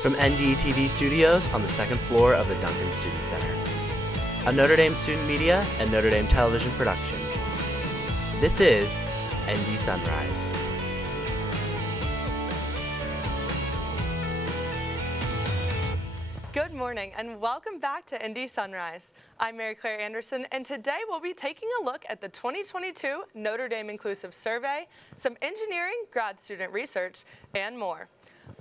From NDTV Studios on the second floor of the Duncan Student Center. A Notre Dame student media and Notre Dame television production. This is ND Sunrise. Good morning and welcome back to ND Sunrise. I'm MaryClaire Anderson, and today we'll be taking a look at the 2022 Notre Dame Inclusive Survey, some engineering, grad student research, and more.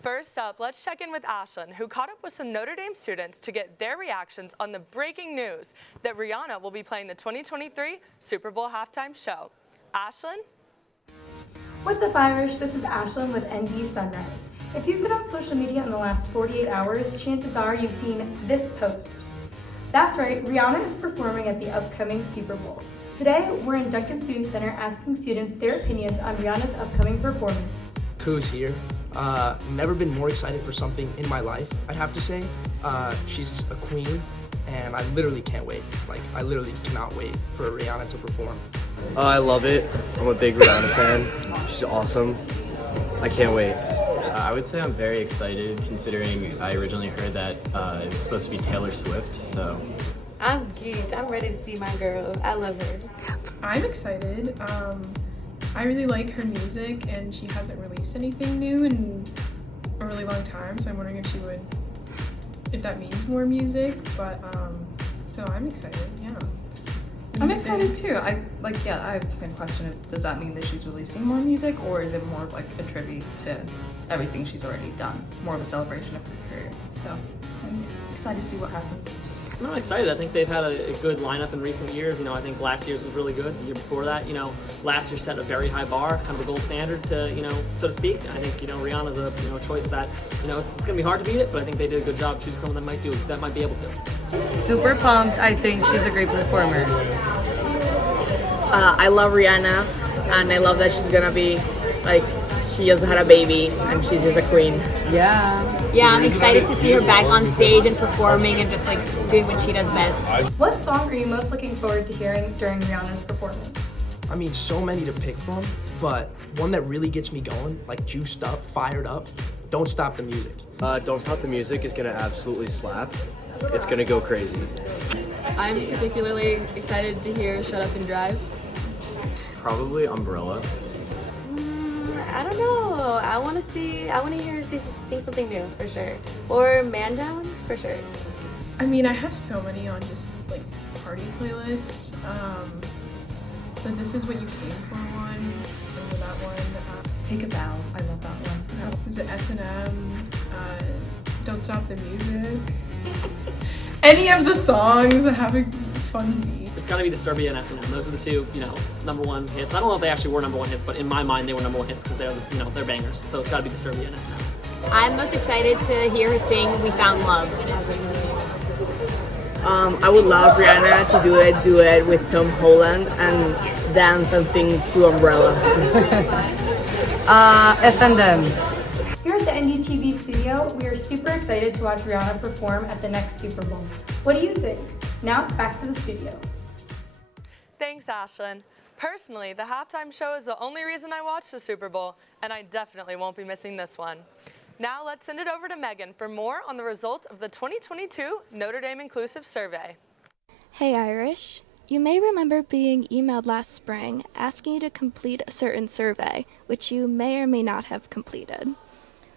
First up, let's check in with Ashlyn, who caught up with some Notre Dame students to get their reactions on the breaking news that Rihanna will be playing the 2023 Super Bowl halftime show. Ashlyn? What's up, Irish? This is Ashlyn with ND Sunrise. If you've been on social media in the last 48 hours, chances are you've seen this post. That's right, Rihanna is performing at the upcoming Super Bowl. Today, we're in Duncan Student Center asking students their opinions on Rihanna's upcoming performance. Who's here? Never been more excited for something in my life, I'd have to say. She's a queen, and I literally can't wait. I literally cannot wait for Rihanna to perform. I love it. I'm a big Rihanna fan. She's awesome. I can't wait. I would say I'm very excited, considering I originally heard that it was supposed to be Taylor Swift, so. I'm geeked. I'm ready to see my girl. I love her. I'm excited. I really like her music, and she hasn't released anything new in a really long time, so I'm wondering if that means more music, but so I'm excited, yeah. I'm excited too. I have the same question of, does that mean that she's releasing more music, or is it more of like a tribute to everything she's already done? More of a celebration of her career. So I'm excited to see what happens. I'm excited. I think they've had a good lineup in recent years. I think last year's was really good. The year before that, last year set a very high bar, kind of a gold standard to, so to speak. I think, Rihanna's a choice that, it's gonna be hard to beat it, but I think they did a good job choosing someone that might be able to. Super pumped. I think she's a great performer. I love Rihanna, and I love that she's gonna be she just had a baby, and she's just a queen. Yeah, I'm excited to see her back on stage and performing and just doing what she does best. What song are you most looking forward to hearing during Rihanna's performance? I mean, so many to pick from, but one that really gets me going, juiced up, fired up, Don't Stop the Music. Don't Stop the Music is gonna absolutely slap. It's gonna go crazy. I'm particularly excited to hear Shut Up and Drive. Probably Umbrella. I don't know. I want to hear her sing something new for sure. Or Man Down for sure. I mean, I have so many on just party playlists. But This Is What You Came For one. Remember that one? Take a Bow. I love that one. Was it S&M? Don't Stop the Music. Any of the songs that have a fun beat. It's gotta be Disturbia and S&M. Those are the two, number one hits. I don't know if they actually were number one hits, but in my mind they were number one hits because they're bangers. So it's gotta be Disturbia and S&M. I'm most excited to hear her sing We Found Love. I would love Rihanna to do a duet with Tom Holland and dance and sing to Umbrella. F&M. Here at the NDTV studio, we are super excited to watch Rihanna perform at the next Super Bowl. What do you think? Now, back to the studio. Thanks, Ashlyn. Personally, the halftime show is the only reason I watch the Super Bowl, and I definitely won't be missing this one. Now let's send it over to Meaghan for more on the results of the 2022 Notre Dame Inclusive Survey. Hey Irish, you may remember being emailed last spring asking you to complete a certain survey, which you may or may not have completed.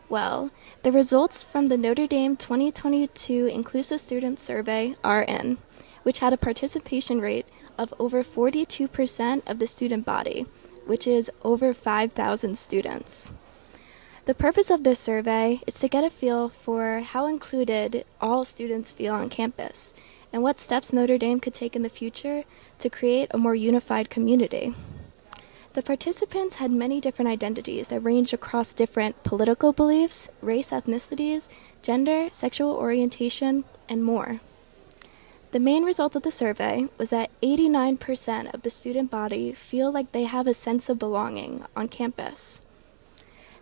Well, the results from the Notre Dame 2022 Inclusive Student Survey are in, which had a participation rate of over 42% of the student body, which is over 5,000 students. The purpose of this survey is to get a feel for how included all students feel on campus and what steps Notre Dame could take in the future to create a more unified community. The participants had many different identities that ranged across different political beliefs, race, ethnicities, gender, sexual orientation, and more. The main result of the survey was that 89% of the student body feel like they have a sense of belonging on campus.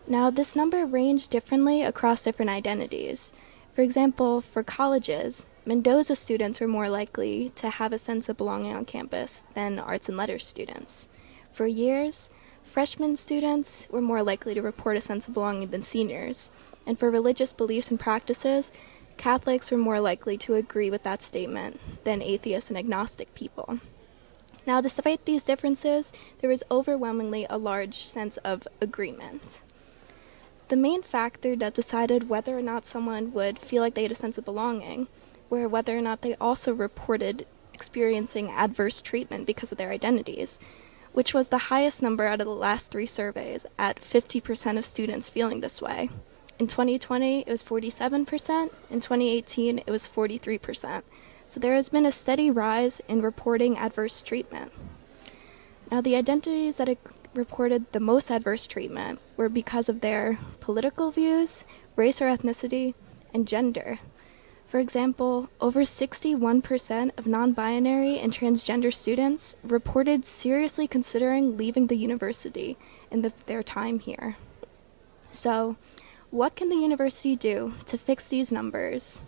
Now, this number ranged differently across different identities. For example, for colleges, Mendoza students were more likely to have a sense of belonging on campus than arts and letters students. For years, freshman students were more likely to report a sense of belonging than seniors, and for religious beliefs and practices, Catholics were more likely to agree with that statement than atheists and agnostic people. Now, despite these differences, there was overwhelmingly a large sense of agreement. The main factor that decided whether or not someone would feel like they had a sense of belonging were whether or not they also reported experiencing adverse treatment because of their identities, which was the highest number out of the last 3 surveys, at 50% of students feeling this way. In 2020, it was 47%. In 2018, it was 43%. So there has been a steady rise in reporting adverse treatment. Now, the identities that reported the most adverse treatment were because of their political views, race or ethnicity, and gender. For example, over 61% of non-binary and transgender students reported seriously considering leaving the university in their time here. So, what can the university do to fix these numbers?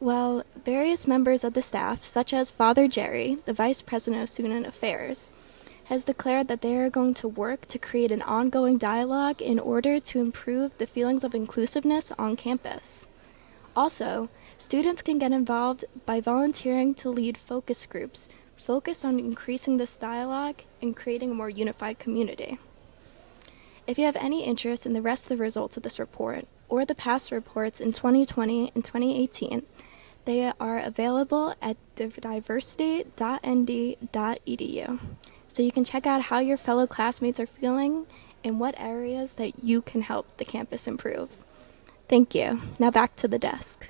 Well, various members of the staff, such as Father Jerry, the Vice President of Student Affairs, has declared that they are going to work to create an ongoing dialogue in order to improve the feelings of inclusiveness on campus. Also, students can get involved by volunteering to lead focus groups focused on increasing this dialogue and creating a more unified community. If you have any interest in the rest of the results of this report, or the past reports in 2020 and 2018, they are available at diversity.nd.edu. So you can check out how your fellow classmates are feeling and what areas that you can help the campus improve. Thank you. Now back to the desk.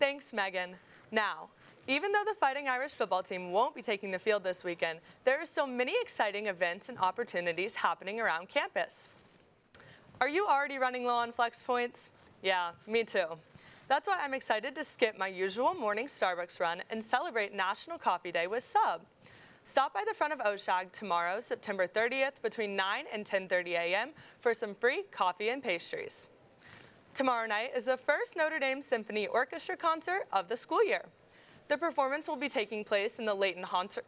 Thanks, Meaghan. Now, even though the Fighting Irish football team won't be taking the field this weekend, there are so many exciting events and opportunities happening around campus. Are you already running low on flex points? Yeah, me too. That's why I'm excited to skip my usual morning Starbucks run and celebrate National Coffee Day with Sub. Stop by the front of OSHAG tomorrow, September 30th, between 9 and 10:30 a.m. for some free coffee and pastries. Tomorrow night is the first Notre Dame Symphony Orchestra concert of the school year. The performance will be taking place in the Leighton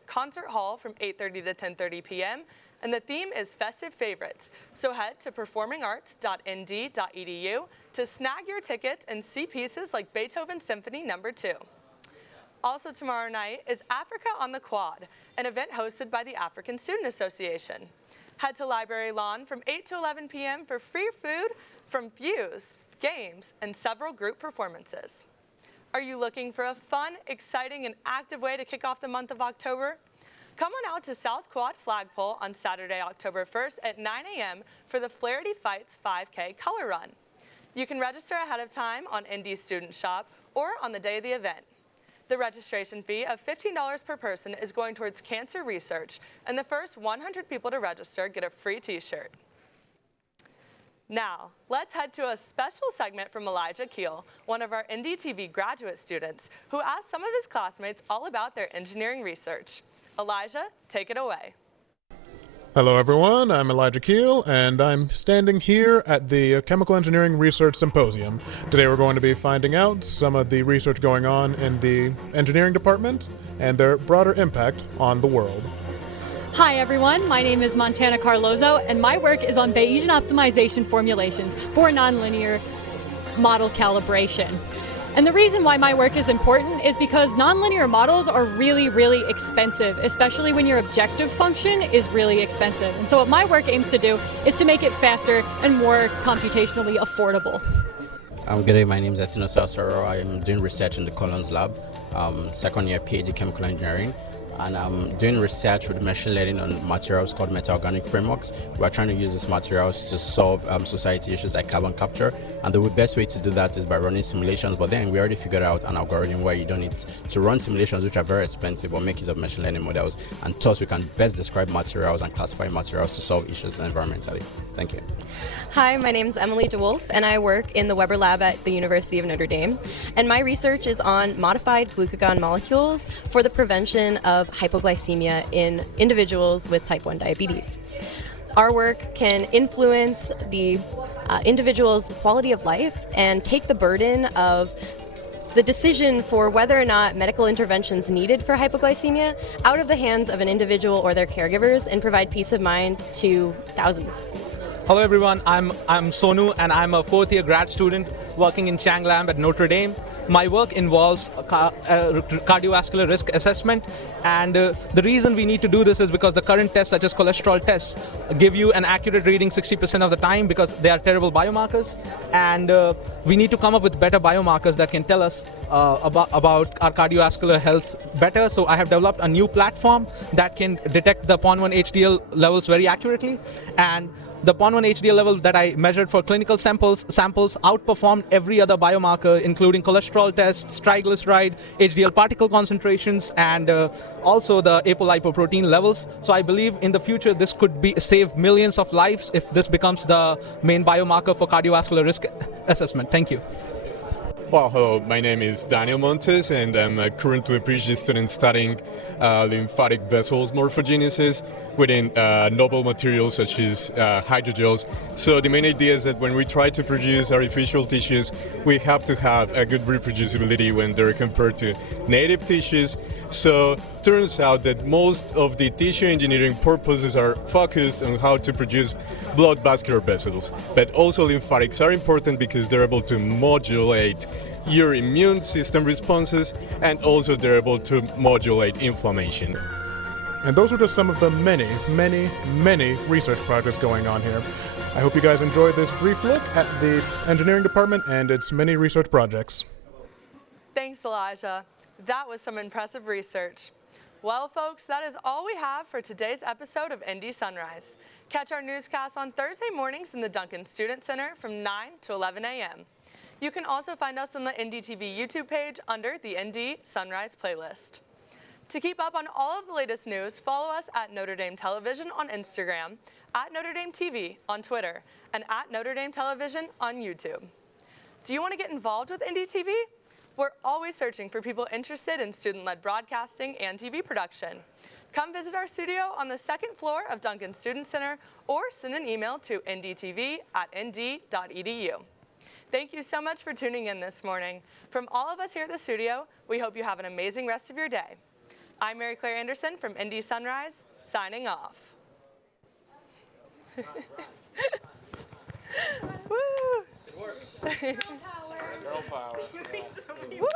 Concert Hall from 8:30 to 10:30 p.m., and the theme is Festive Favorites, so head to performingarts.nd.edu to snag your tickets and see pieces like Beethoven's Symphony No. 2. Also tomorrow night is Africa on the Quad, an event hosted by the African Student Association. Head to Library Lawn from 8 to 11 p.m. for free food from Fuse, games, and several group performances. Are you looking for a fun, exciting, and active way to kick off the month of October? Come on out to South Quad Flagpole on Saturday, October 1st at 9 a.m. for the Flaherty Fights 5K Color Run. You can register ahead of time on ND Student Shop or on the day of the event. The registration fee of $15 per person is going towards cancer research, and the first 100 people to register get a free t-shirt. Now, let's head to a special segment from Elijah Keal, one of our NDTV graduate students, who asked some of his classmates all about their engineering research. Elijah, take it away. Hello everyone, I'm Elijah Keal, and I'm standing here at the Chemical Engineering Research Symposium. Today we're going to be finding out some of the research going on in the engineering department and their broader impact on the world. Hi everyone, my name is Montana Carlozo, and my work is on Bayesian optimization formulations for nonlinear model calibration. And the reason why my work is important is because nonlinear models are really, really expensive, especially when your objective function is really expensive. And so what my work aims to do is to make it faster and more computationally affordable. Good day, my name is Atino Sassaro. I am doing research in the Collins Lab, second year PhD Chemical Engineering. And I'm doing research with machine learning on materials called meta-organic frameworks. We're trying to use these materials to solve society issues like carbon capture. And the best way to do that is by running simulations. But then we already figured out an algorithm where you don't need to run simulations, which are very expensive, but make use of machine learning models. And thus we can best describe materials and classify materials to solve issues environmentally. Thank you. Hi, my name is Emily Dewolf, and I work in the Weber Lab at the University of Notre Dame. And my research is on modified glucagon molecules for the prevention of hypoglycemia in individuals with type 1 diabetes. Our work can influence the individual's quality of life and take the burden of the decision for whether or not medical interventions needed for hypoglycemia out of the hands of an individual or their caregivers and provide peace of mind to thousands. Hello everyone, I'm Sonu and I'm a fourth year grad student working in Chang Lab at Notre Dame. My work involves cardiovascular risk assessment, and the reason we need to do this is because the current tests, such as cholesterol tests, give you an accurate reading 60% of the time because they are terrible biomarkers, and we need to come up with better biomarkers that can tell us about our cardiovascular health better. So I have developed a new platform that can detect the PON1 HDL levels very accurately, and the PON1 HDL level that I measured for clinical samples outperformed every other biomarker, including cholesterol tests, triglyceride, HDL particle concentrations, and also the apolipoprotein levels. So I believe in the future this could save millions of lives if this becomes the main biomarker for cardiovascular risk assessment. Thank you. Well, hello, my name is Daniel Montes, and I'm currently a PhD student studying lymphatic vessels morphogenesis within novel materials such as hydrogels. So the main idea is that when we try to produce artificial tissues, we have to have a good reproducibility when they're compared to native tissues. So turns out that most of the tissue engineering purposes are focused on how to produce blood vascular vessels, but also lymphatics are important because they're able to modulate your immune system responses, and also they're able to modulate inflammation. And those are just some of the many research projects going on here. I hope you guys enjoyed this brief look at the engineering department and its many research projects. Thanks, Elijah. That was some impressive research. Well, folks, that is all we have for today's episode of ND Sunrise. Catch our newscast on Thursday mornings in the Duncan Student Center from 9 to 11 a.m. You can also find us on the NDTV YouTube page under the ND Sunrise playlist. To keep up on all of the latest news, follow us at Notre Dame Television on Instagram, at Notre Dame TV on Twitter, and at Notre Dame Television on YouTube. Do you want to get involved with NDTV? We're always searching for people interested in student-led broadcasting and TV production. Come visit our studio on the second floor of Duncan Student Center or send an email to ndtv@nd.edu. Thank you so much for tuning in this morning. From all of us here at the studio, we hope you have an amazing rest of your day. I'm MaryClaire Anderson from ND Sunrise, signing off. Woo! Girl power. Girl power. Woo!